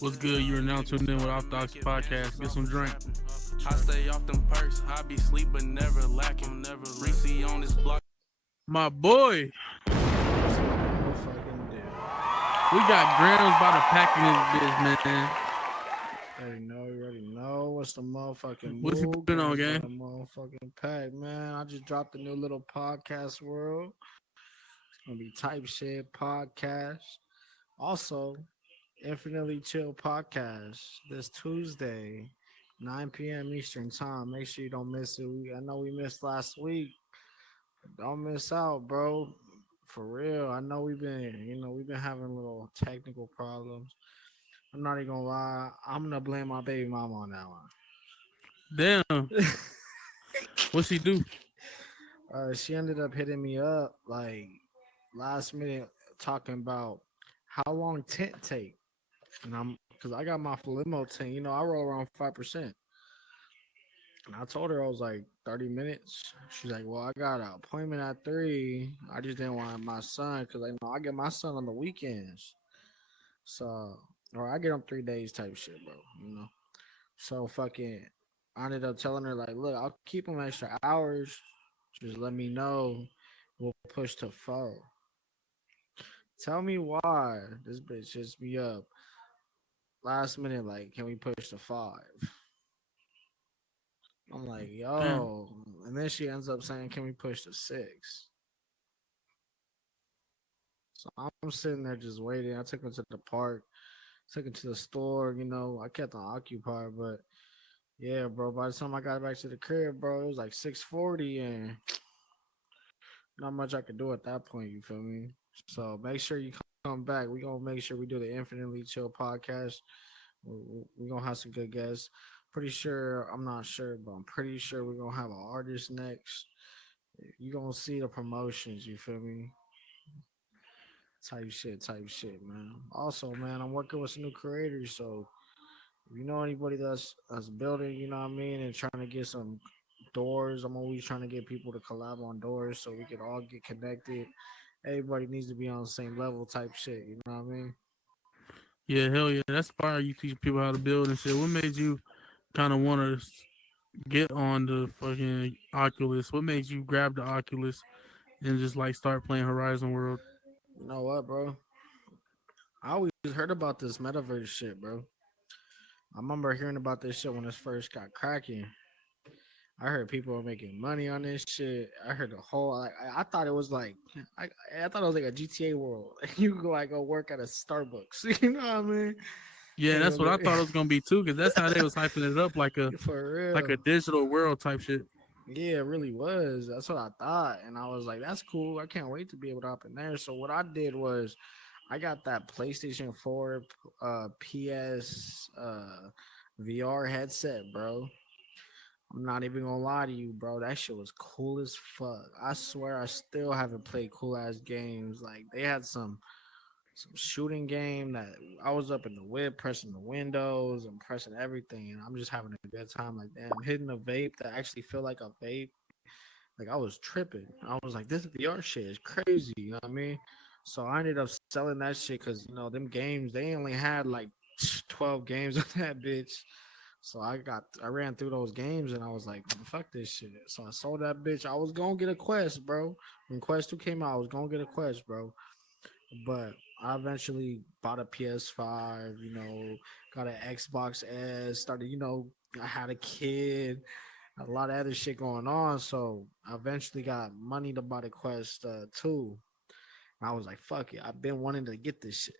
What's good? You are now tuned in with Off Docs Podcast. Get some drink. I stay off them perks. I be sleep but never lacking. Reese on this block. My boy, Fucking dude. we got Grams by the pack in this bitch, man. You already know what's the motherfucking What's he move. been on, Grams by gang? the motherfucking pack, man. I just dropped a new little podcast world. It's gonna be type shit podcast. Also, Infinitely Chill podcast this Tuesday, 9 p.m. Eastern time. Make sure you don't miss it. I know we missed last week. Don't miss out, bro. For real. I know we've been having a little technical problems. I'm not even gonna lie. I'm gonna blame my baby mama on that Damn, one. what's he do? She ended up hitting me up like last minute talking about how long tent take. And I'm because I got my limo tent, I roll around 5%. And I told her I was like 30 minutes. She's like, well, I got an appointment at 3. I just didn't want my son because I get my son on the weekends. So, or I get him 3 days type shit, bro. So fucking, I ended up telling her like, look, I'll keep him extra hours. Just let me know. We'll push to 4. Tell me why this bitch hits me up last minute. Like, can we push to 5? I'm like, Damn, yo, and then she ends up saying, can we push to 6? So I'm sitting there just waiting. I took her to the park, took her to the store. I kept on occupied, but yeah, bro. By the time I got back to the crib, bro, it was like 6:40, and not much I could do at that point. You feel me? So make sure you come back. We gonna make sure we do the Infinitely Chill podcast. We gonna have some good guests. Pretty sure. I'm not sure, but I'm pretty sure we're gonna have an artist next. You gonna see the promotions. You feel me? Type shit, man. Also, man, I'm working with some new creators, so if you know anybody that's building, you know what I mean, and trying to get some doors, I'm always trying to get people to collab on doors so we can all get connected. Everybody needs to be on the same level type shit, you know what I mean? yeah, hell yeah, that's fire. You teach people how to build and shit. What made you kind of want to get on the fucking Oculus? What made you grab the Oculus and just like start playing Horizon World? You know what, bro? I always heard about this metaverse shit, bro. I remember hearing about this shit when it first got cracking. I heard people were making money on this shit. I heard the whole like I thought it was like I thought it was like a GTA world. You could like go work at a Starbucks. You know what I mean? Yeah, And that's what I go thought it was gonna be too, because that's how they was hyping it up, like a for like real. a digital world type shit. Yeah, it really was. That's what I thought. And I was like, that's cool. I can't wait to be able to hop in there. So what I did was I got that PlayStation 4 PS VR headset, bro. I'm not even gonna lie to you, bro. That shit was cool as fuck. I swear I still haven't played cool ass games. Like they had some shooting game that I was up in the whip pressing the windows and pressing everything, and I'm just having a good time. Like damn, hitting a vape that actually feel like a vape. Like I was tripping. I was like, this VR shit is crazy. You know what I mean? So I ended up selling that shit because them games they only had like 12 games on that bitch. So I ran through those games and I was like, fuck this shit. So I sold that bitch. I was gonna get a Quest, bro. When Quest 2 came out, I was gonna get a Quest, bro. But I eventually bought a PS5, got an Xbox S, started, I had a kid, a lot of other shit going on. So I eventually got money to buy the Quest 2. And I was like, fuck it. I've been wanting to get this shit.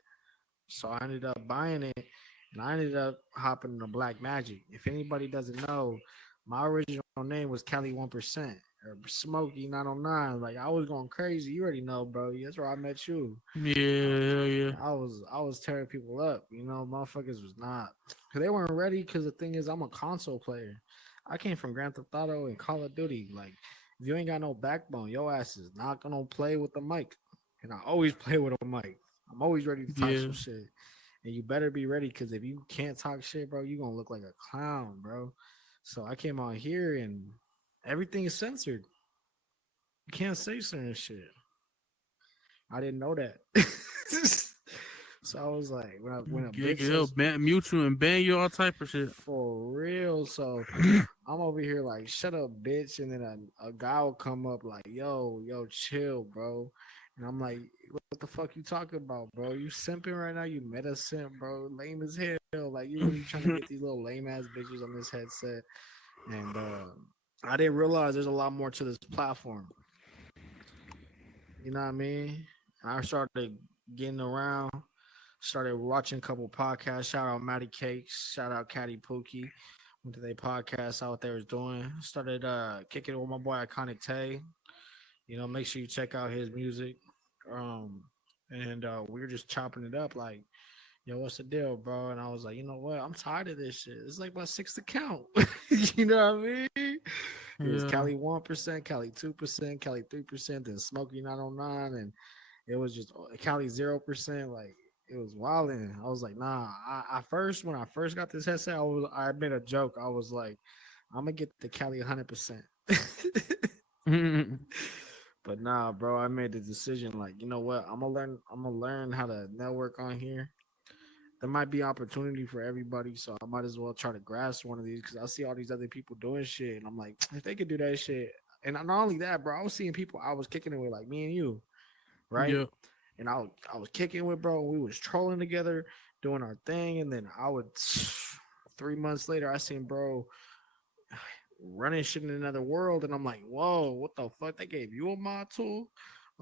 So I ended up buying it and I ended up hopping into Black Magic. If anybody doesn't know, my original name was Kelly 1% or Smokey 909. Like I was going crazy. You already know, bro. That's where I met you. Yeah, hell yeah. I was tearing people up. Motherfuckers was not. Cause they weren't ready. Cause the thing is, I'm a console player. I came from Grand Theft Auto and Call of Duty. Like, if you ain't got no backbone, your ass is not gonna play with the mic. And I always play with a mic. I'm always ready to talk Yeah. some shit. And you better be ready, cause if you can't talk shit, bro, you gonna look like a clown, bro. So I came on here and everything is censored. You can't say certain shit. I didn't know that. So I was like, when a Yeah, bitch he'll says mute you and ban you, all type of shit. for real, so I'm over here like, shut up, bitch. And then a guy will come up like, yo, chill, bro. And I'm like, what the fuck you talking about, bro? You simping right now? You meta simp, bro. Lame as hell. Like, you really trying to get these little lame ass bitches on this headset. And I didn't realize there's a lot more to this platform. You know what I mean? And I started getting around, started watching a couple podcasts. Shout out Matty Cakes, shout out Caddy Pookie. Went to their podcast out there was doing. Started kicking it with my boy Iconic Tay. You know, make sure you check out his music. Um and we were just chopping it up like, yo, what's the deal, bro? And I was like, you know what? I'm tired of this shit. It's like my sixth account. You know what I mean? It was Yeah. Cali 1%, Cali 2%, Cali 3%, then Smokey 909, and it was just Cali 0%. Like, it was wilding. I was like, nah. When I first got this headset, I made a joke. I was like, I'm gonna get the Cali 100%. But nah, bro, I made the decision. Like, you know what? I'm gonna learn how to network on here. There might be opportunity for everybody, so I might as well try to grasp one of these because I see all these other people doing shit, and I'm like, if they could do that shit, and not only that, bro, I was seeing people I was kicking it with, like me and you, right? Yeah. And I was kicking with bro, and we was trolling together, doing our thing, and then I would 3 months later, I seen bro running shit in another world, and I'm like, whoa, what the fuck? They gave you a mod tool?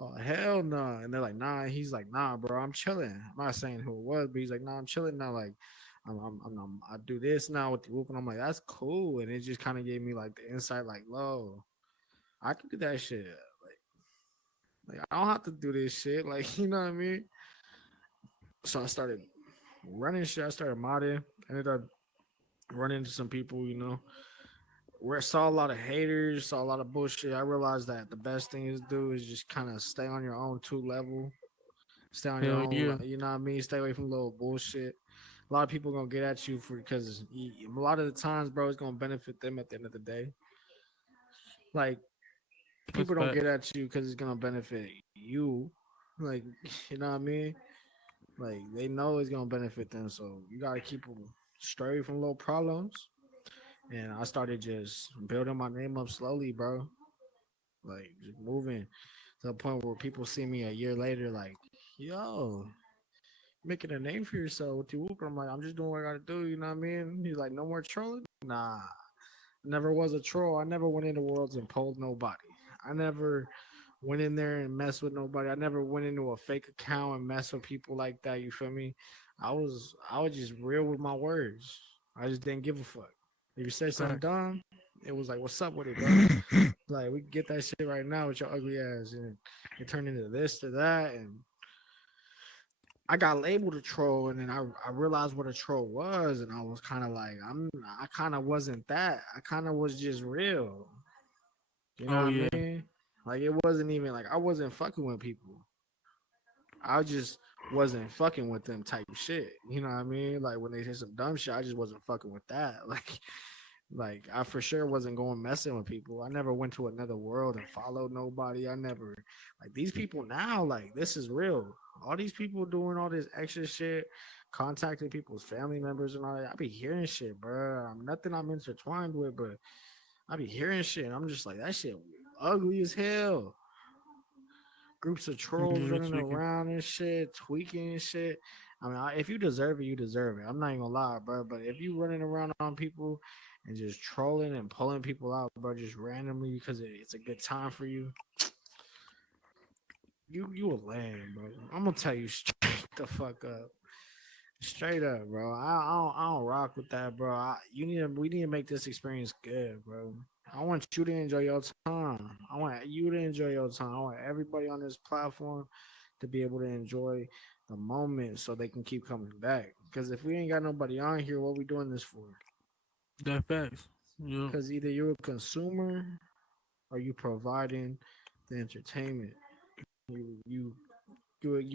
Oh hell no! Nah. And they're like, nah. He's like, nah, bro, I'm chilling. I'm not saying who it was, but he's like, nah, I'm chilling now. Like, I do this now with the whoop, and I'm like, that's cool. And it just kind of gave me like the insight, like, low, I can do that shit. Like I don't have to do this shit. Like, you know what I mean? So I started running shit. I started modding. Ended up running into some people, you know, where I saw a lot of haters, saw a lot of bullshit. I realized that the best thing to do is just kind of stay on your own two level, stay on your Hell own. yeah. You know what I mean? Stay away from little bullshit. A lot of people gonna get at you for because a lot of the times, bro, it's gonna benefit them at the end of the day. Like That's people don't get facts. at you because it's gonna benefit you. Like you know what I mean? Like they know it's gonna benefit them, so you gotta keep them straight from little problems. And I started just building my name up slowly, bro. Like just moving to the point where people see me a year later, like, yo, making a name for yourself with your whoop. I'm like, I'm just doing what I gotta do, you know what I mean? He's like, no more trolling? Nah. I never was a troll. I never went into worlds and pulled nobody. I never went in there and messed with nobody. I never went into a fake account and mess with people like that. You feel me? I was just real with my words. I just didn't give a fuck. If you said something Facts. dumb, it was like, "What's up with it, bro?" Like we can get that shit right now with your ugly ass, and it turned into this to that, and I got labeled a troll, and then I realized what a troll was, and I was kind of like, I kind of wasn't that. I kind of was just real. You know Oh what yeah. I mean? Like it wasn't even like I wasn't fucking with people. I just wasn't fucking with them type shit. You know what I mean? Like when they say some dumb shit, I just wasn't fucking with that. Like I for sure wasn't going messing with people. I never went to another world and followed nobody. I never like these people now. Like this is real. All these people doing all this extra shit, contacting people's family members and all that. I be hearing shit, bro. I'm nothing I'm intertwined with, but I be hearing shit. And I'm just like that shit ugly as hell. Groups of trolls Yeah, running tweaking. around and shit, tweaking and shit. I mean, if you deserve it, you deserve it. I'm not even gonna lie, bro. But if you running around on people and just trolling and pulling people out, bro, just randomly because it's a good time for you, you a lame, bro. I'm gonna tell you straight the fuck up. Straight up, bro. I don't rock with that, bro. We need to make this experience good, bro. I want you to enjoy your time. I want you to enjoy your time. I want everybody on this platform to be able to enjoy the moment so they can keep coming back. Because if we ain't got nobody on here, what we doing this for? That facts. Yeah. Because either you're a consumer or you providing the entertainment. You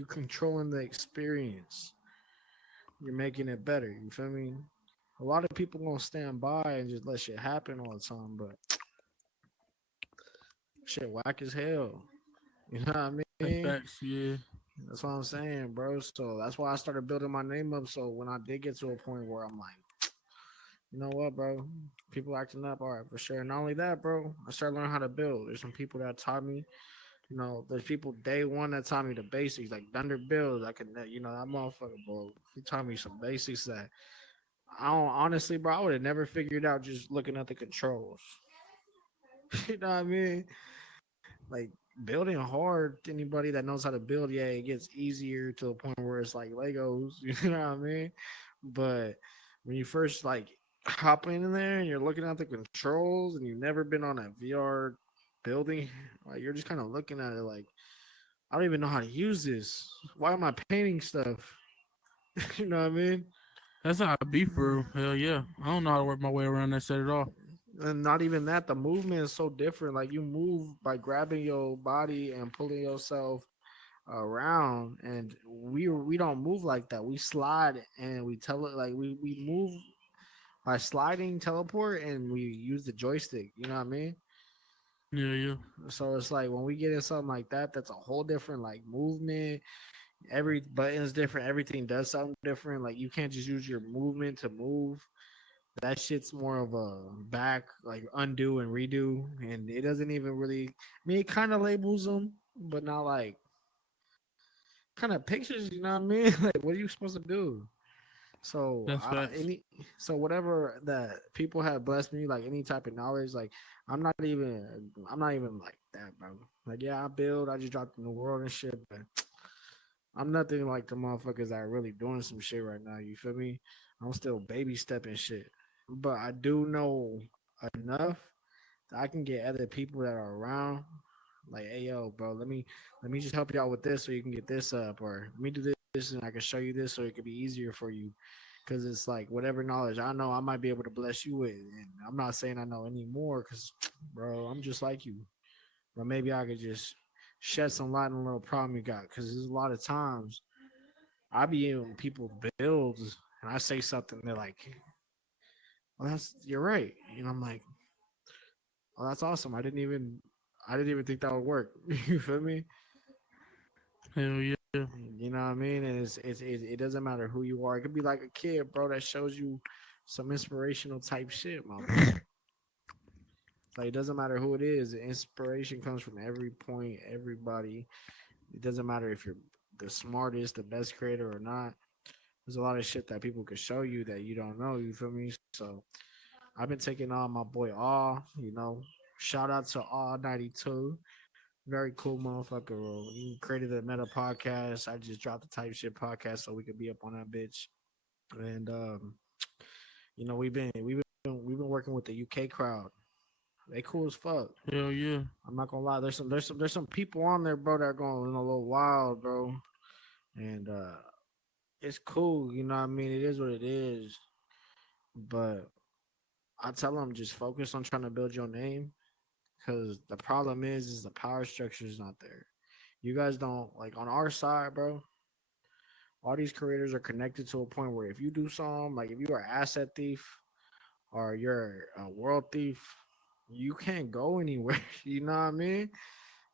controlling the experience. You're making it better. You feel me? A lot of people gonna stand by and just let shit happen all the time, but shit whack as hell. You know what I That mean? facts. Yeah. That's what I'm saying, bro. So that's why I started building my name up. So when I did get to a point where I'm like, you know what, bro? People acting up, all right, for sure. Not only that, bro, I started learning how to build. There's some people that taught me. There's people day one that taught me the basics, like Thunder builds. I could, that motherfucker, bro. He taught me some basics that I don't honestly, bro. I would have never figured out just looking at the controls. You know what I mean? Like building hard. Anybody that knows how to build, yeah, it gets easier to a point where it's like Legos. You know what I mean? But when you first like hop in there and you're looking at the controls and you've never been on a VR building, like you're just kind of looking at it like I don't even know how to use this. Why am I painting stuff? You know what I mean? That's how I be for real. Hell yeah. I don't know how to work my way around that shit at all. And not even that, the movement is so different. Like you move by grabbing your body and pulling yourself around, and we don't move like that. We slide and we tell it like we move by sliding, teleport, and we use the joystick. You know what I mean? Yeah, yeah. So it's like when we get in something like that, that's a whole different like movement. Every button's different. Everything does something different. Like you can't just use your movement to move. That shit's more of a back, like undo and redo, and it doesn't even really. I mean, it kind of labels them, but not like kind of pictures. You know what I mean? Like, what are you supposed to do? So That's facts. so whatever that people have blessed me, like any type of knowledge, like I'm not even like that, bro. Like yeah, I build, I just dropped in the world and shit, but I'm nothing like the motherfuckers that are really doing some shit right now. You feel me? I'm still baby stepping shit, but I do know enough that I can get other people that are around. Like, hey yo, bro, let me just help you out with this so you can get this up, or let me do this and I can show you this so it could be easier for you. Cause it's like whatever knowledge I know, I might be able to bless you with, and I'm not saying I know any more, cause, bro, I'm just like you. But maybe I could just shed some light on a little problem you got, cause there's a lot of times I be in people's builds and I say something, they're like, "Well, that's you're right," and I'm like, "Oh, that's awesome. I didn't even think that would work." You feel me? Hell yeah. You know what I mean? And it doesn't matter who you are. It could be like a kid, bro, that shows you some inspirational type shit, my boy. Like it doesn't matter who it is. The inspiration comes from every point, everybody. It doesn't matter if you're the smartest, the best creator or not. There's a lot of shit that people could show you that you don't know. You feel me? So I've been taking on my boy Aw. Shout out to Aw 92. Very cool motherfucker. Bro. He created the Meta podcast. I just dropped the Type Shit podcast so we could be up on that bitch. And we've been working with the UK crowd. They cool as fuck. Hell yeah. I'm not gonna lie. There's some people on there, bro, that are going a little wild, bro. And it's cool. You know what I mean? It is what it is. But I tell them just focus on trying to build your name, because the problem is the power structure is not there. You guys don't like on our side, bro. All these creators are connected to a point where if you do something, like if you are an asset thief or you're a world thief, you can't go anywhere. You know what I mean?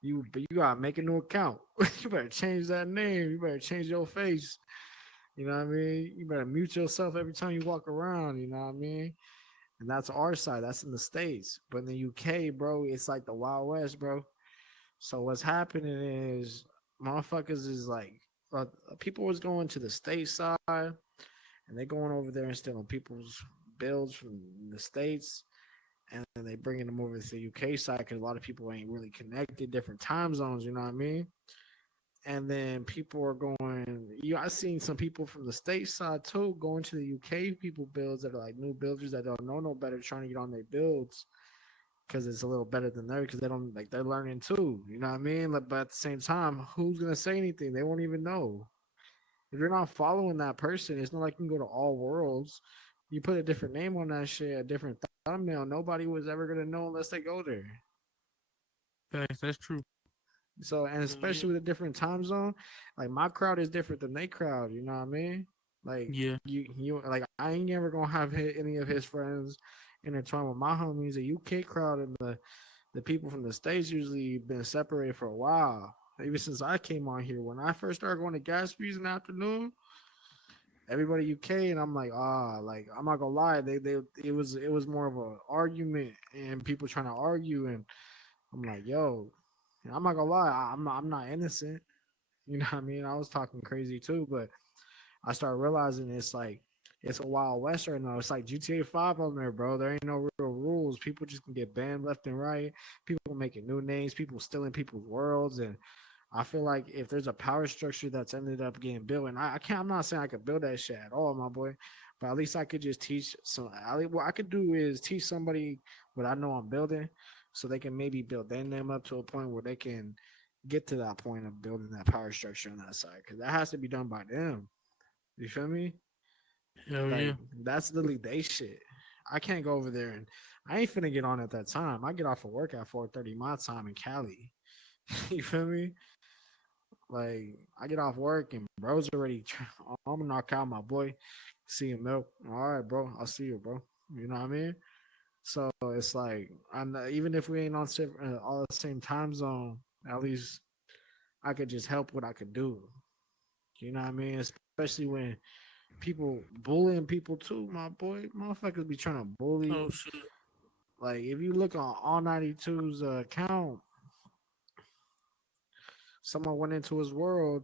You gotta make a new account. You better change that name. You better change your face. You know what I mean? You better mute yourself every time you walk around. You know what I mean? And that's our side. That's in the States. But in the UK, bro, it's like the Wild West, bro. So what's happening is motherfuckers is like people was going to the state side and they going over there and stealing people's builds from the states, and then they bringing them over to the UK side because a lot of people ain't really connected, different time zones. You know what I mean? And then people are going. I seen some people from the state side too going to the UK people builds that are like new builders that don't know no better, trying to get on their builds because it's a little better than theirs because they don't like they're learning too. You know what I mean? But at the same time, who's gonna say anything? They won't even know. If you're not following that person, it's not like you can go to all worlds. You put a different name on that shit, a different thumbnail. Nobody was ever gonna know unless they go there. Facts. That's true. So, and Hell yeah. especially with a different time zone, like my crowd is different than they crowd. You know what I mean? Like Yeah. you like I ain't ever gonna have any of his friends intertwined with my homies. The UK crowd and the people from the states usually been separated for a while. Even since I came on here, when I first started going to gas fees in the afternoon, everybody UK, and I'm like, like I'm not gonna lie, they it was more of a argument and people trying to argue, and I'm like, yo, I'm not gonna lie, I'm not innocent. You know what I mean? I was talking crazy too, but I started realizing it's a wild west right now. It's like GTA 5 on there, bro. There ain't no real rules. People just can get banned left and right. People making new names, people stealing people's worlds, and I feel like if there's a power structure that's ended up getting built, and I can't, I'm not saying I could build that shit at all, my boy, but at least I could just teach some. What I could do is teach somebody what I know I'm building, so they can maybe build them up to a point where they can get to that point of building that power structure on that side, because that has to be done by them. You feel me? Hell Like yeah. that's literally they shit. I can't go over there and I ain't finna get on at that time. I get off of work at 4:30 my time in Cali. You feel me? Like I get off work and bro's already. I'm gonna knock out my boy. See him though. All right, bro. I'll see you, bro. You know what I mean? So it's like even if we ain't on all the same time zone, at least I could just help what I could do. You know what I mean? Especially when people bullying people too, my boy. Motherfuckers be trying to bully. Oh shit. Like if you look on All 92's account, someone went into his world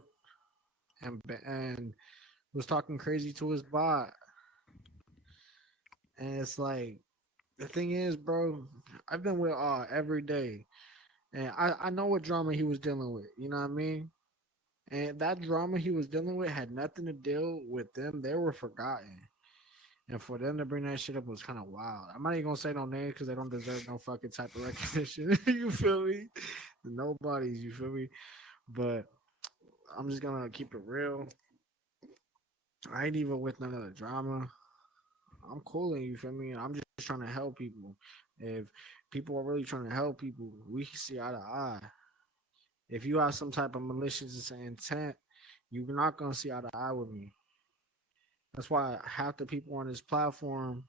and was talking crazy to his bot, and it's like the thing is, bro. I've been with every day, and I know what drama he was dealing with. You know what I mean? And that drama he was dealing with had nothing to deal with them. They were forgotten. And for them to bring that shit up was kind of wild. I'm not even gonna say no names because they don't deserve no fucking type of recognition. You feel me? Nobody's. You feel me? But I'm just gonna keep it real. I ain't even with none of the drama. I'm cooling. You feel me? I'm just trying to help people. If people are really trying to help people, we can see eye to eye. If you have some type of malicious intent, you're not gonna see eye to eye with me. That's why half the people on this platform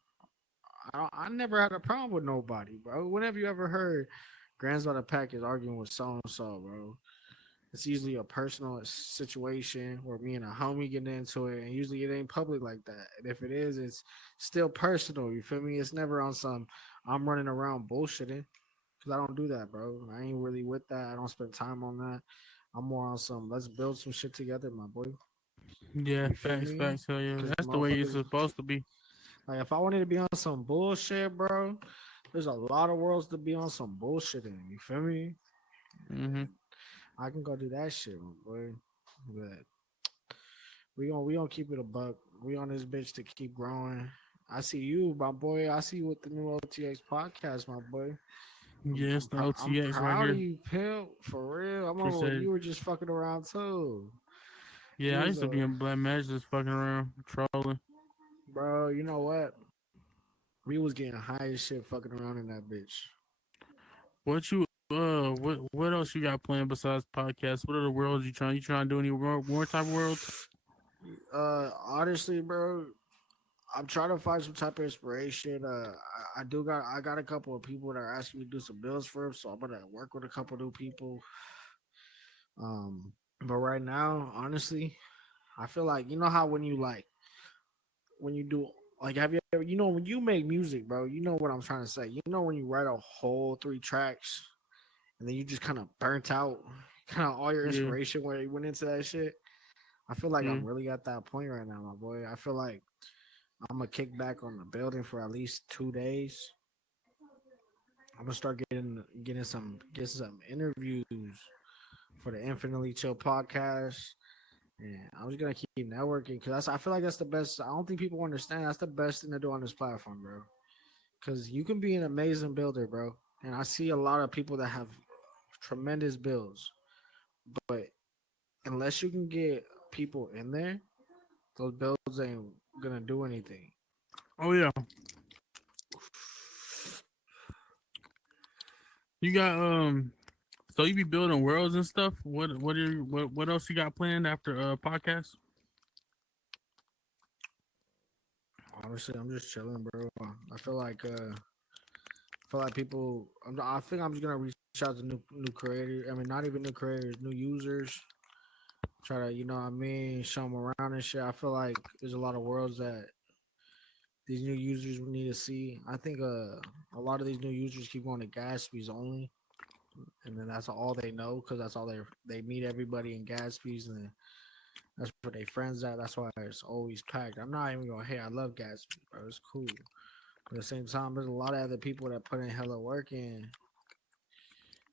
I never had a problem with nobody, bro. Whenever you ever heard GramsByThePack is arguing with so and so, bro, it's usually a personal situation where me and a homie get into it, and usually it ain't public like that. And if it is, it's still personal. You feel me? It's never on some I'm running around bullshitting because I don't do that, bro. I ain't really with that. I don't spend time on that. I'm more on some let's build some shit together, my boy. Yeah, You feel facts, me? facts. Hell yeah. Because That's the way it's motherfuckers, supposed to be. like if I wanted to be on some bullshit, bro, there's a lot of worlds to be on some bullshit in. You feel me? Mm-hmm. And I can go do that shit, my boy. But we gonna keep it a buck. We on this bitch to keep growing. I see you, my boy. I see you with the new OTX podcast, my boy. I'm Yeah, it's I'm, the pr- I'm OTX right proud of here. you, pimp. For real. I'm over when Appreciate it. you were just fucking around too. You Yeah, I was used to be in Black Magic just fucking around, trolling. bro. You know what? We was getting high as shit fucking around in that bitch. What else you got planned besides podcasts? What other worlds you trying to do any more type of worlds? Honestly, bro, I'm trying to find some type of inspiration. I got a couple of people that are asking me to do some builds for them, so I'm gonna work with a couple new people. Um, but right now, honestly, I feel like you know how when you do have you ever when you make music, bro, you know what I'm trying to say. You know when you write a whole 3 tracks and then you just kind of burnt out, kind of all your Yeah, inspiration where you went into that shit. I feel like yeah, I'm really at that point right now, my boy. I feel like I'm gonna kick back on the building for at least 2 days. I'm gonna start getting some interviews for the Infinitely Chill podcast, and I'm just gonna keep networking because I feel like that's the best. I don't think people understand that's the best thing to do on this platform, bro. Because you can be an amazing builder, bro, and I see a lot of people that have tremendous builds, but unless you can get people in there, those builds ain't gonna do anything. oh yeah. You got So you be building worlds and stuff. What else you got planned after podcast? Honestly, I'm just chilling, bro. I feel like feel like people. I think I'm just gonna reach out to new creators. I mean, not even new creators, new users. Try to, you know what I mean, show them around and shit. I feel like there's a lot of worlds that these new users need to see. I think a lot of these new users keep going to Gatsby's only, and then that's all they know because that's all they meet everybody in Gatsby's, and that's where they friends at. That's why it's always packed. I'm not even going. Hey, I love Gatsby, bro. It's cool. But at the same time, there's a lot of other people that put in hella work in.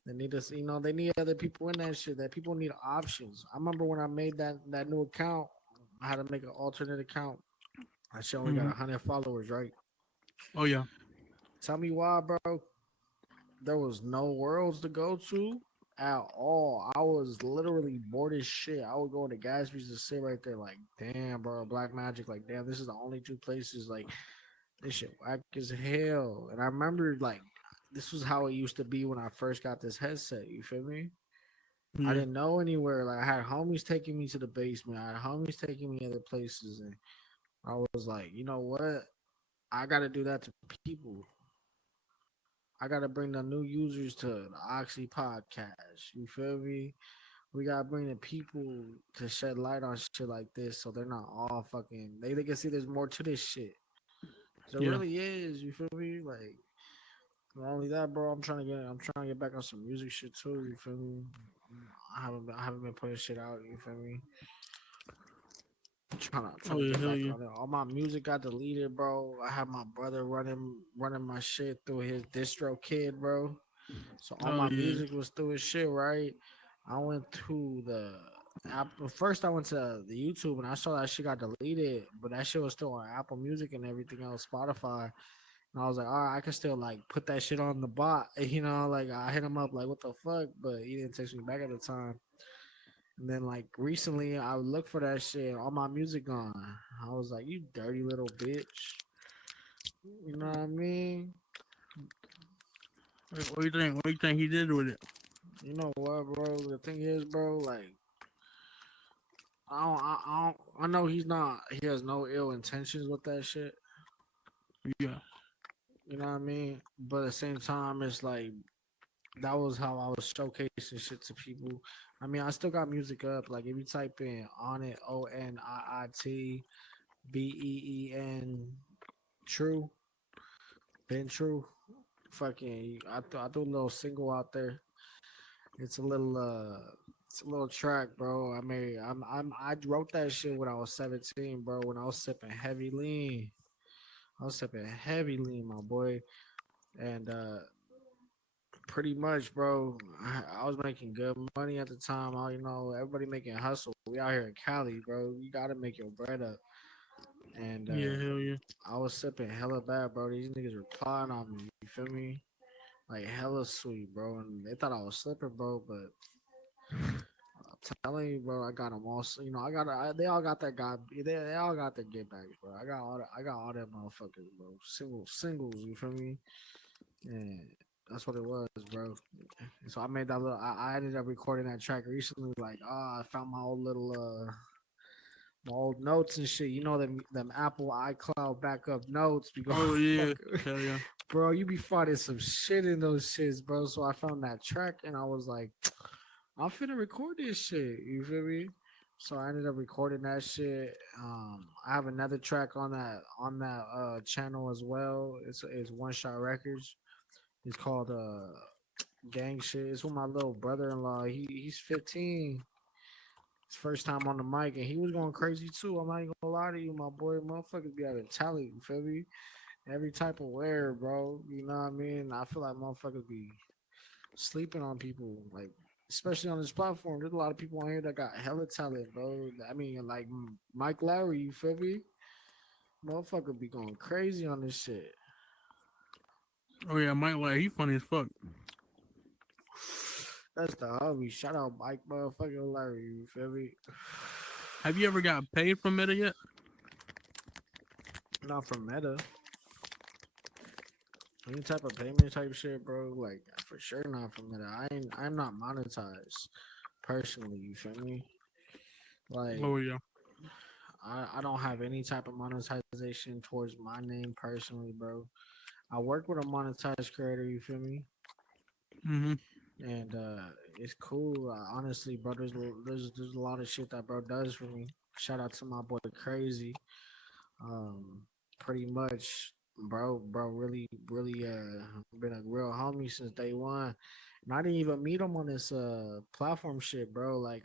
They need us, you know, they need other people in that shit. That people need options. I remember when I made that new account, I had to make an alternate account. I shit only got Hmm. 100 followers, right? Oh yeah. Tell me why, bro. There was no worlds to go to at all. I was literally bored as shit. I would go to Gatsby's to sit right there, like, damn, bro, Black Magic, like, damn, this is the only two places, like, this shit whack as hell. And I remember, like, this was how it used to be when I first got this headset. You feel me? I Yeah. didn't know anywhere. Like, I had homies taking me to the basement. I had homies taking me other places, and I was like, you know what? I got to do that to people. I gotta bring the new users to the Oxy podcast. You feel me? We gotta bring the people to shed light on shit like this, so they're not all fucking. They can see there's more to this shit. There Yeah. really is. You feel me? Like not only that, bro. I'm trying to get back on some music shit too. You feel me? I haven't been putting shit out. You feel me? Trying Oh to yeah. get Hell back yeah. on it. All my music got deleted, bro. I have my brother running my shit through his distro kid, bro. So all Oh my yeah. music was through his shit, right? I went to the Apple. First, I went to the YouTube and I saw that shit got deleted, but that shit was still on Apple Music and everything else, Spotify. And I was like, all right, I can still like put that shit on the bot, you know. Like I hit him up, like, what the fuck? But he didn't text me back at the time. And then like recently, I would look for that shit. All my music gone. I was like, you dirty little bitch. You know what I mean? What do you think? What do you think he did with it? You know what, bro? The thing is, bro, like I know he's not. He has no ill intentions with that shit. Yeah. You know what I mean? But at the same time, it's like that was how I was showcasing shit to people. I mean, I still got music up. Like if you type in on it, ONIITBEEN, true, been true. Fucking, I threw a little single out there. It's a little it's a little track, bro. I mean, I wrote that shit when I was 17, bro. When I was sipping heavy lean. I was sipping heavy lean, my boy. And pretty much, bro, I was making good money at the time. You know, everybody making hustle. We out here in Cali, bro. You gotta make your bread up. And Yeah. Hell yeah. I was sipping hella bad, bro. These niggas were plotting on me. You feel me? Like hella sweet, bro. And they thought I was slipping, bro. But I'm telling you, bro, I got them all. You know, they all got that guy. They all got their get backs, bro. I got all that motherfuckers, bro. Singles. You feel me? And that's what it was, bro. And so I made that little. I ended up recording that track recently. Like, I found my old little my old notes and shit. You know them Apple iCloud backup notes. Be going, Oh fuck, yeah. Hell yeah. bro. You be finding some shit in those shits, bro. So I found that track and I was like, I'm finna record this shit. You feel me? So I ended up recording that shit. I have another track on that channel as well. It's One Shot Records. It's called Gang Shit. It's with my little brother in law. He's 15. His first time on the mic, and he was going crazy too. I'm not even gonna lie to you, my boy. Motherfuckers be having talent. You feel me? Every type of wear, bro. You know what I mean? I feel like motherfuckers be sleeping on people, like especially on this platform. There's a lot of people on here that got hella talent, bro. I mean, like Mike Lowry. You feel me? Motherfucker be going crazy on this shit. Oh yeah. Mike, like he funny as fuck. That's the hobby. Shout out Mike, motherfucking Larry. You feel me? Have you ever got paid from Meta yet? Not from Meta. Any type of payment type shit, bro. Like for sure not from Meta. I'm not monetized personally. You feel me? Like Oh yeah. I don't have any type of monetization towards my name personally, bro. I work with a monetized creator. You feel me? Mm-hmm. And it's cool. Honestly, bro, there's a lot of shit that bro does for me. Shout out to my boy Crazy. Um, Pretty much, bro, really been a real homie since day one. And I didn't even meet him on this platform shit, bro. Like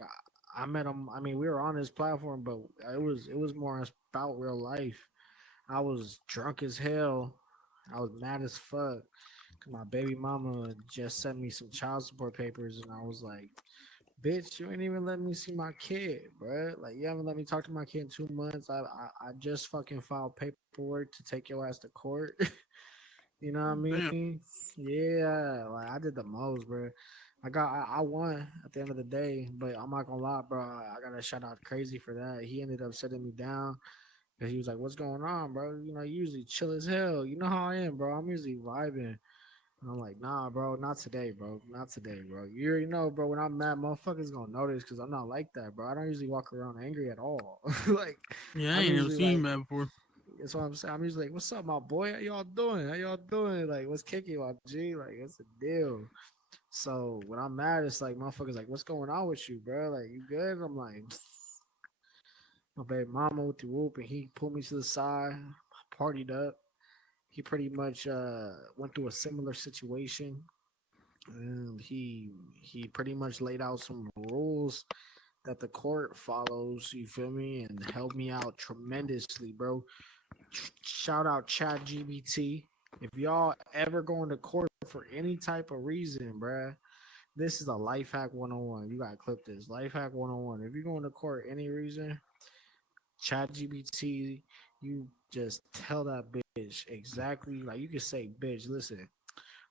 I met him. I mean, we were on this platform, but it was more about real life. I was drunk as hell. I was mad as fuck. 'Cause my baby mama just sent me some child support papers, and I was like, "Bitch, you ain't even let me see my kid, bro. Like, you haven't let me talk to my kid in 2 months. I just fucking filed paperwork to take your ass to court. You know what I Damn. mean? Yeah, like I did the most, bro. I won at the end of the day, but I'm not gonna lie, bro. I gotta shout out Crazy for that. He ended up setting me down because he was like, "What's going on, bro? You know, you usually chill as hell. You know how I am, bro. I'm usually vibing." And I'm like, nah, bro, not today, bro. Not today, bro. You already know, bro, when I'm mad, motherfuckers gonna notice because I'm not like that, bro. I don't usually walk around angry at all. Like, Yeah, I I'm ain't never usually seen you like, mad before. that's what I'm saying. I'm usually like, what's up, my boy? How y'all doing? How y'all doing? Like, what's kicking, my G? Like, what's the deal? So when I'm mad, it's like, motherfuckers like, what's going on with you, bro? Like, you good? I'm like, my baby mama with the whoop, and he pulled me to the side, partied up. He pretty much went through a similar situation. And he pretty much laid out some rules that the court follows. You feel me? And helped me out tremendously, bro. Shout out Chat GBT. If y'all ever go into court for any type of reason, bruh, this is a life hack 101. You gotta clip this. Life hack 101. If you're going to court any reason, Chat GBT, you just tell that bitch exactly like you can say, bitch, listen,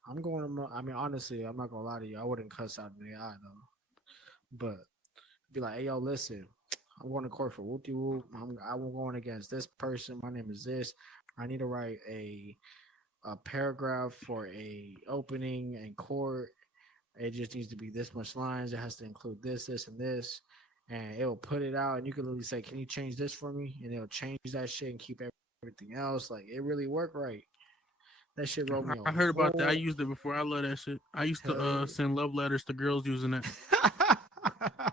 I'm going to. I mean, honestly, I'm not gonna lie to you. I wouldn't cuss out an AI though, but be like, hey, yo, listen, I'm going to court for whoop de whoop. I'm going against this person. My name is this. I need to write a paragraph for a opening in court. It just needs to be this much lines. It has to include this, and this. And it will put it out, and you can literally say, "Can you change this for me?" And it'll change that shit and keep everything else. Like it really worked right. That shit wrote me a I heard about that. I whole used it before. I love that shit. I used to hell yeah. send love letters to girls using that.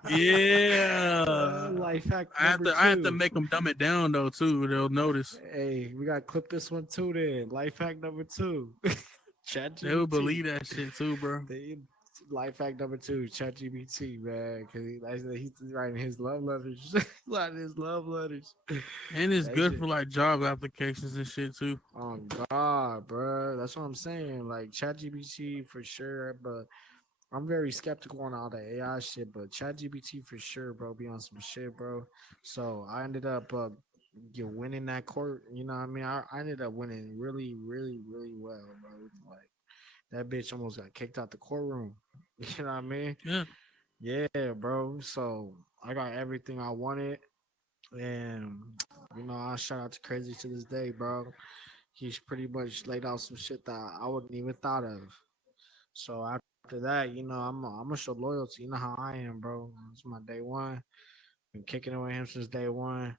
Yeah. Life hack I have number to I have to two. make them dumb it down though too. They'll notice. Hey, we got to clip this one too then. Life hack number two. Chat They would GBT. believe that shit too, bro. They, life hack number two, Chat GBT, man. Because he's writing his love letters. Writing his love letters. And it's That good shit. for like job applications and shit too. Oh, God, bro. That's what I'm saying. Like, Chat GBT for sure. But I'm very skeptical on all the AI shit, but ChatGPT for sure, bro, be on some shit, bro. So I ended up winning that court. You know what I mean? I ended up winning really, really, really well, bro. Like that bitch almost got kicked out the courtroom. You know what I mean? Yeah. Yeah, bro. So I got everything I wanted, and I shout out to Crazy to this day, bro. He's pretty much laid out some shit that I wouldn't even thought of. So after that, I'm gonna show loyalty. You know how I am, bro. It's my day one. Been kicking it with him since day one.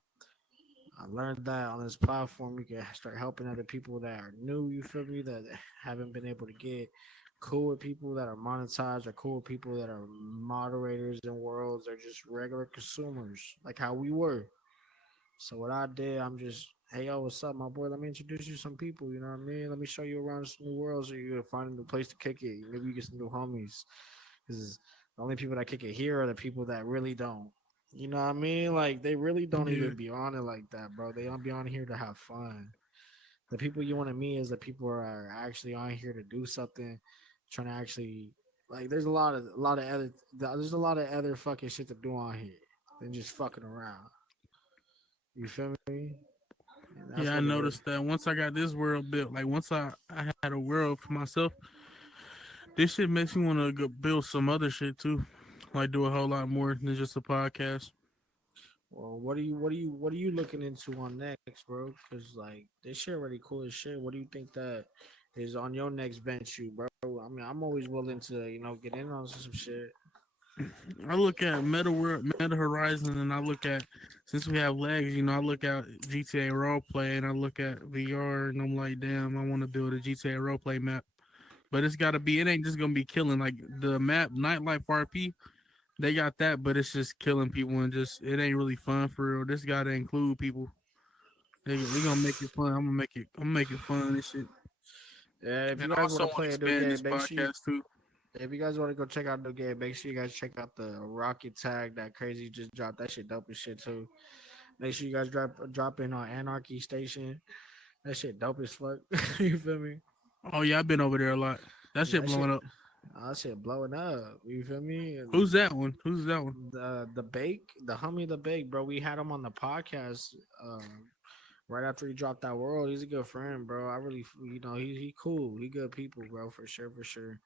I learned that on this platform, you can start helping other people that are new. You feel me? That haven't been able to get cool with people that are monetized, or cool with people that are moderators in worlds. They're just regular consumers, like how we were. So what I did, I'm just, hey yo, what's up, my boy? Let me introduce you to some people. You know what I mean? Let me show you around some new worlds, so you can find a new place to kick it. Maybe you get some new homies. Because the only people that kick it here are the people that really don't. You know what I mean? Like they really don't Yeah. even be on it like that, bro. They don't be on here to have fun. The people you want to meet is the people who are actually on here to do something, trying to actually like. There's a lot of other fucking shit to do on here than just fucking around. You feel me? And that's Yeah, I what it is. noticed that once I got this world built, like once I had a world for myself, this shit makes me want to go build some other shit too. Like do a whole lot more than just a podcast. Well, what are you looking into on next, bro? Because like this shit already cool as shit. What do you think that is on your next venture, bro? I mean, I'm always willing to get in on some shit. I look at Meta World, Meta Horizon, and I look at since we have legs, I look at GTA role play, and I look at VR, and I'm like, damn, I want to build a GTA role play map. But it's got to be. It ain't just gonna be killing like the map Nightlife RP. They got that, but it's just killing people and just it ain't really fun for real. This got to include people. They gonna make it fun. I'm gonna make it fun and shit. Yeah, if And you I guys want also to want to play a new expand game, this make sure podcast too. if you guys want to go check out the game, make sure you guys check out the Rocket Tag that crazy just dropped. That shit dope as shit too. Make sure you guys drop in on Anarchy Station. That shit dope as fuck. You feel me? Oh yeah, I've been over there a lot. That Yeah, shit blowing up. that shit blowing up. You feel me? Who's And that one? Who's that one? the bake, the homie, the bake, bro. We had him on the podcast. Right after he dropped that world, he's a good friend, bro. I really, he cool. He good people, bro, for sure, for sure.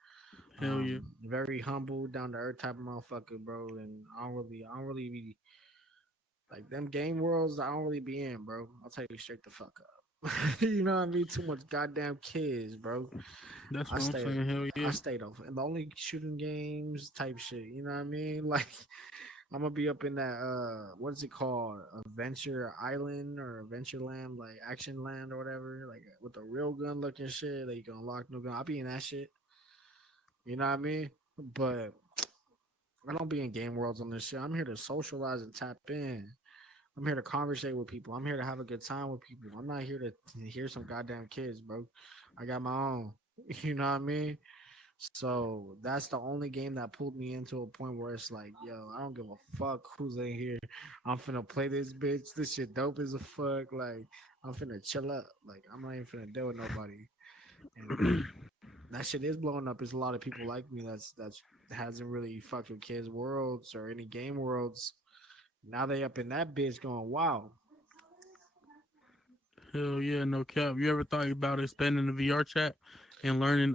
Hell yeah. Very humble, down to earth type of motherfucker, bro. And I don't really be like them game worlds. I don't really be in, bro. I'll tell you straight the fuck up. You know what I mean? Too much goddamn kids, bro. That's I what I'm stay, saying. Hell I yeah. stayed off, and the only shooting games type shit. You know what I mean? Like I'm gonna be up in that what is it called? Adventure Island or Adventureland, like Action Land or whatever, like with the real gun looking shit that you can unlock new gun. I'll be in that shit. You know what I mean? But I don't be in game worlds on this shit. I'm here to socialize and tap in. I'm here to conversate with people. I'm here to have a good time with people. I'm not here to hear some goddamn kids, bro. I got my own. You know what I mean? So that's the only game that pulled me into a point where it's like, yo, I don't give a fuck who's in here. I'm finna play this bitch. This shit dope as a fuck. Like, I'm finna chill up. Like, I'm not even finna deal with nobody. And that shit is blowing up. There's a lot of people like me that's hasn't really fucked with kids worlds or any game worlds. Now they up in that bitch going, wow, Hell yeah, no cap. You ever thought about expanding the VR chat and learning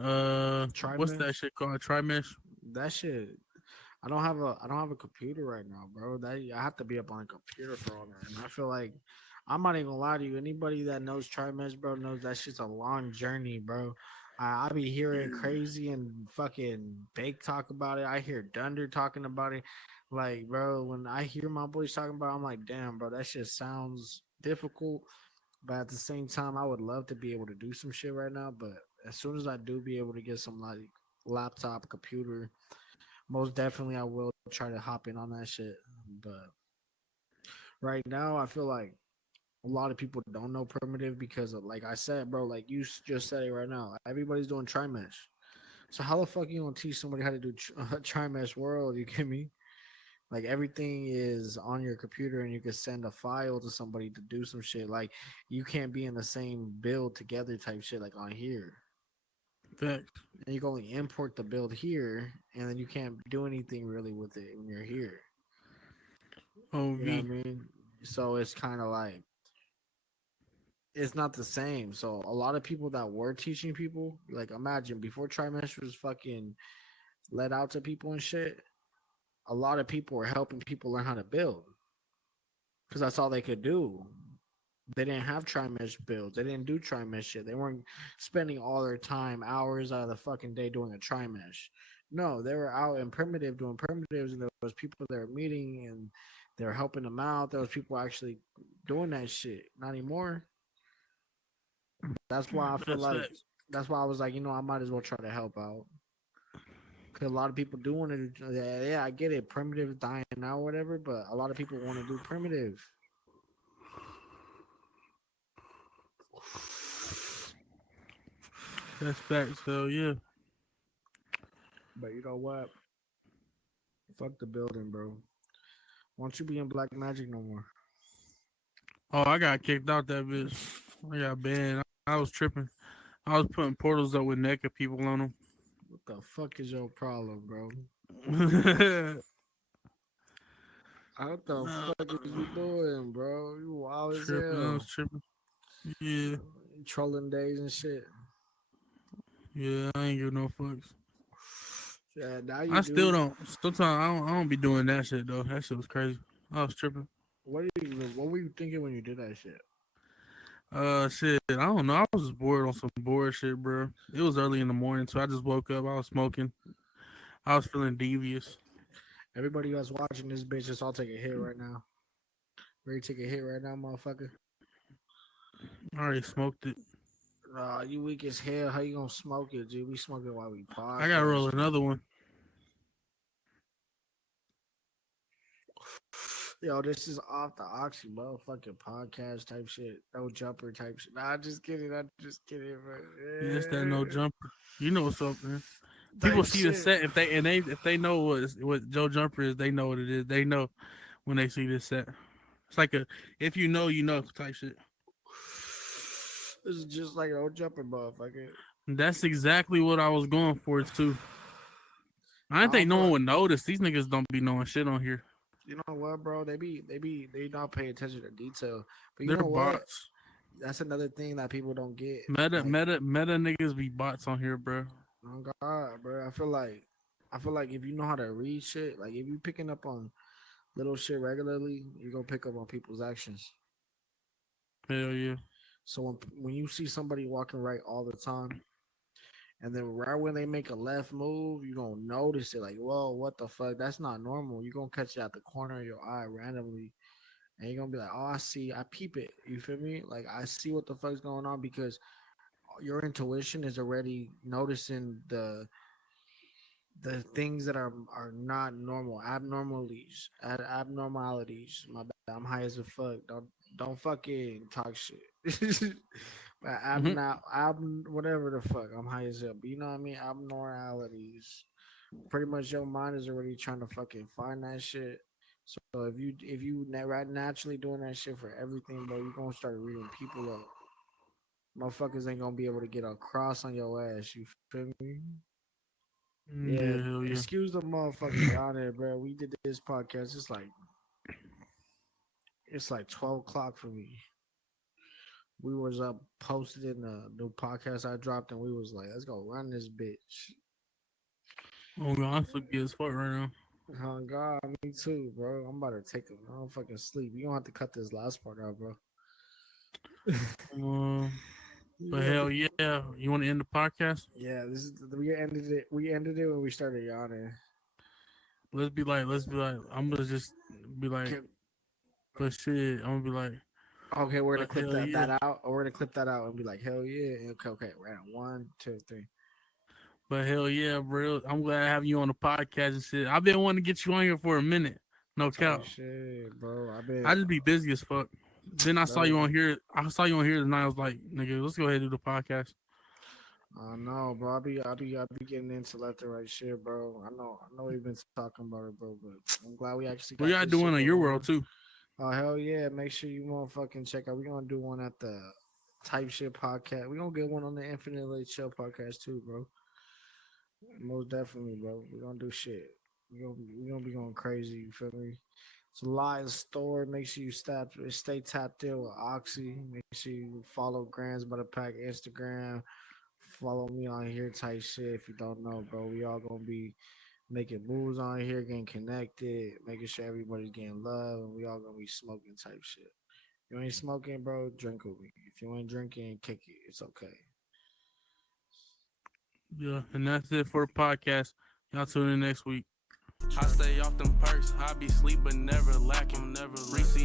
try what's that mesh. shit called? Trimesh? That shit. I don't have a computer right now, bro. That I have to be up on a computer for all that. And I feel like I'm not even gonna lie to you. Anybody that knows TriMesh, bro, knows that shit's a long journey, bro. I be hearing crazy and fucking Bake talk about it. I hear Dunder talking about it. Like, bro, when I hear my boys talking about it, I'm like, damn, bro, that shit sounds difficult. But at the same time, I would love to be able to do some shit right now. But as soon as I do be able to get some like laptop, computer, most definitely I will try to hop in on that shit. But right now, I feel like a lot of people don't know primitive because of, like I said, bro, like you just said it right now. Everybody's doing tri-mesh. So how the fuck you gonna teach somebody how to do tri-mesh world? You get me? Like everything is on your computer and you can send a file to somebody to do some shit. Like you can't be in the same build together type shit like on here. Facts. And you can only import the build here and then you can't do anything really with it when you're here. You know what I OV. mean? So it's kind of like it's not the same. So a lot of people that were teaching people, like imagine before trimester was fucking let out to people and shit, a lot of people were helping people learn how to build because that's all they could do. They didn't have tri-mesh builds. They didn't do tri-mesh shit. They weren't spending all their time, hours out of the fucking day doing a tri-mesh. No, they were out in primitive doing primitives, and there was people that were meeting and they were helping them out. There was people actually doing that shit. Not anymore. That's why I feel That's like facts. that's why I was like, I might as well try to help out. Cause a lot of people do want to do, yeah, I get it, primitive dying now, whatever, but a lot of people want to do primitive. That's facts. Hell yeah. But you know what? Fuck the building, bro. Won't you be in Black Magic no more? Oh, I got kicked out that bitch. I got banned. I was tripping. I was putting portals up with naked people on What the fuck is your problem, bro? them. What the Nah, fuck is you doing, bro? You wild as tripping. I was hell. tripping. Yeah. Trolling days and shit. Yeah, I ain't give no fucks. Yeah, now you I still do. don't. Sometimes I don't be doing that shit though. That shit was crazy. I was tripping. What were you thinking when you did that shit? Shit. I don't know. I was just bored on some bored shit, bro. It was early in the morning, so I just woke up. I was smoking. I was feeling devious. Everybody that's watching this bitch, just all take a hit right now. Ready to take a hit right now, motherfucker? I already smoked it. You weak as hell. How you gonna smoke it, G? We smoke it while we I gotta roll podcasting. another one. Yo, this is off the oxy motherfucking podcast type shit. No jumper type shit. Nah, just kidding. I'm just kidding, bro. Yeah, it's that no jumper. You know what's up, man. People Type see the shit. set if they know what Joe Jumper is, they know what it is. They know when they see this set. It's like a if you know type shit. This is just like no jumper, motherfucker. That's exactly what I was going for too. I didn't Nah, think no one for would notice. These niggas don't be knowing shit on here. you know what, bro? They not pay attention to detail. But you They're know what? bots. That's another thing that people don't get. Meta Like, meta meta niggas be bots on here, bro. oh God, bro. I feel like if you know how to read shit, like if you picking up on little shit regularly, you gonna pick up on people's actions. Hell yeah. So when you see somebody walking right all the time, and then right when they make a left move, you gonna notice it. Like, whoa, what the fuck? That's not normal. You gonna catch it at the corner of your eye randomly, and you're gonna be like, oh, I peep it. You feel me? Like I see what the fuck's going on because your intuition is already noticing the things that are not normal, abnormalities. My bad. I'm high as a fuck. Don't fucking talk shit. But Mm-hmm. whatever the fuck. I'm high as hell. But you know what I mean? Abnormalities. Pretty much your mind is already trying to fucking find that shit. So right naturally doing that shit for everything, bro, you gonna start reading people up. Motherfuckers ain't gonna be able to get across on your ass. You feel me? Yeah, Yeah, hell yeah. excuse the motherfucking yawning, bro. We did this podcast. It's like 12 o'clock for me. We was up posted in the new podcast I dropped, and we was like, let's go run this bitch. Oh god, I'm sleepy as fuck right now. Oh God, me too, bro. I'm about to take a I don't fucking sleep. You don't have to cut this last part out, bro. Um, You but don't have hell to. yeah, you want to end the podcast? Yeah, this is we ended it. We ended it when we started yawning. Let's be like, I'm gonna just be like, Can, but shit, I'm gonna be like, okay, we're gonna but clip hell yeah, that out, or we're gonna clip that out and be like, hell yeah. Okay, we're at 1, 2, 3. but hell yeah, bro. I'm glad to have you on the podcast and shit. I've been wanting to get you on here for a minute, no Type cap. shit, bro. I bet, I just be busy as fuck. Then I saw bro. you on here. I saw you on here tonight. I was like, nigga, let's go ahead and do the podcast. I know, bro. I be getting into left and right shit, bro. I know we've been talking about it, bro. But I'm glad we actually We got gotta this do shit one on your going world on. too. Oh hell yeah! Make sure you motherfucking check out. We gonna do one at the Type Shit podcast. We gonna get one on the Infinitely Chill podcast too, bro. Most definitely, bro. We gonna do shit. We gonna be going crazy. You feel me? It's a lot in store. Make sure you stay tapped in with Oxy. Make sure you follow GramsByThePack Instagram. Follow me on here type shit. If you don't know, bro, we all gonna be making moves on here, getting connected, making sure everybody's getting love, and we all gonna be smoking type shit. You ain't smoking, bro, drink with me. If you ain't drinking, kick it. It's okay. Yeah, and that's it for the podcast. Y'all tune in next week. I stay off them perks, I be sleep but never lacking. Reese